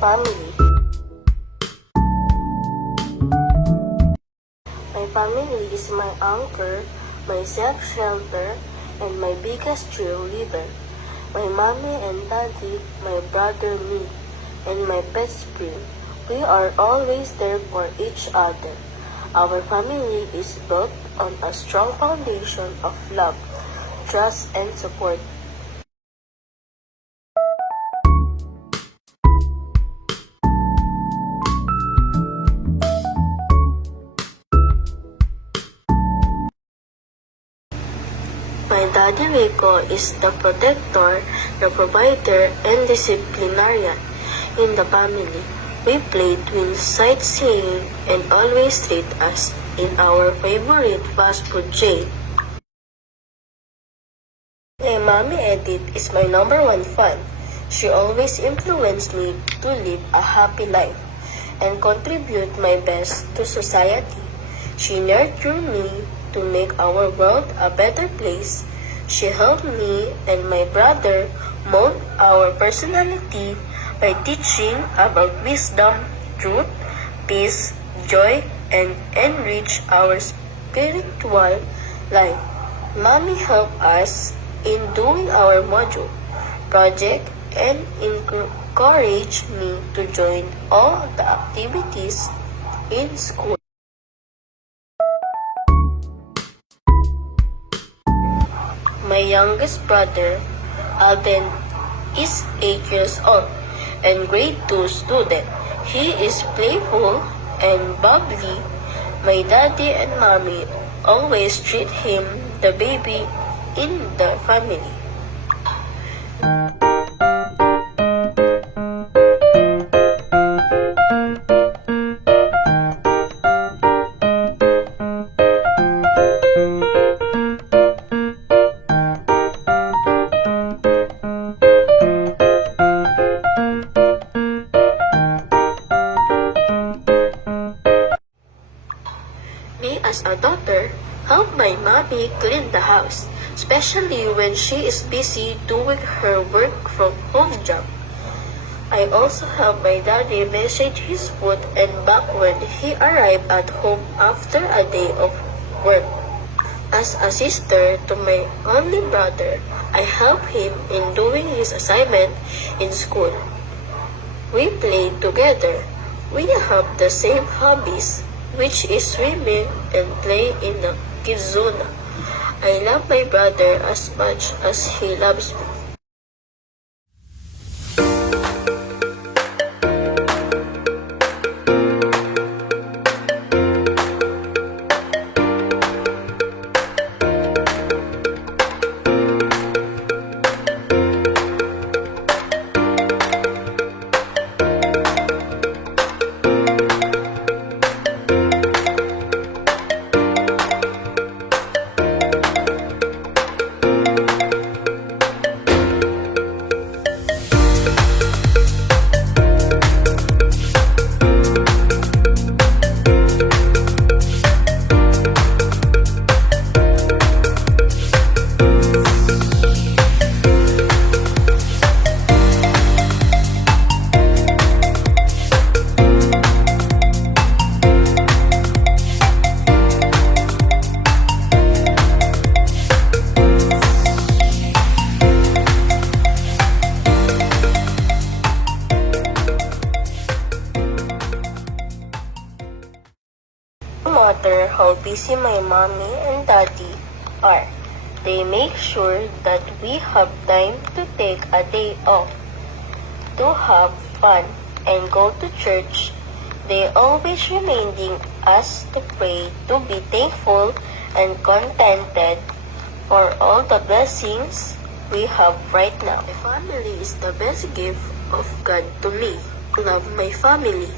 family. My family is my anchor, my safe shelter, and my biggest cheerleader. My mommy and daddy, my brother, me, and my best friend. We are always there for each other. Our family is built on a strong foundation of love, trust, and support. My daddy Rico is the protector, the provider, and disciplinarian in the family. We play twins sightseeing and always treat us in our favorite fast food chain. My mommy Edith is my number one fan. She always influenced me to live a happy life and contribute my best to society. She nurtured me to make our world a better place. She helped me and my brother mold our personality by teaching about wisdom, truth, peace, joy, and enrich our spiritual life. Mommy helped us in doing our module project and encouraged me to join all the activities in school. My youngest brother, Alden, is 8 years old and grade 2 student. He is playful and bubbly. My daddy and mommy always treat him the baby in the family. Me as a daughter, help my mommy clean the house, especially when she is busy doing her work from home job. I also help my daddy message his food and back when he arrived at home after a day of work. As a sister to my only brother, I help him in doing his assignment in school. We play together. We have the same hobbies, which is swimming and play in the kids zone. I love my brother as much as he loves me. No matter how busy my mommy and daddy are, they make sure that we have time to take a day off, to have fun, and go to church. They always reminding us to pray, to be thankful and contented for all the blessings we have right now. My family is the best gift of God to me. I love my family.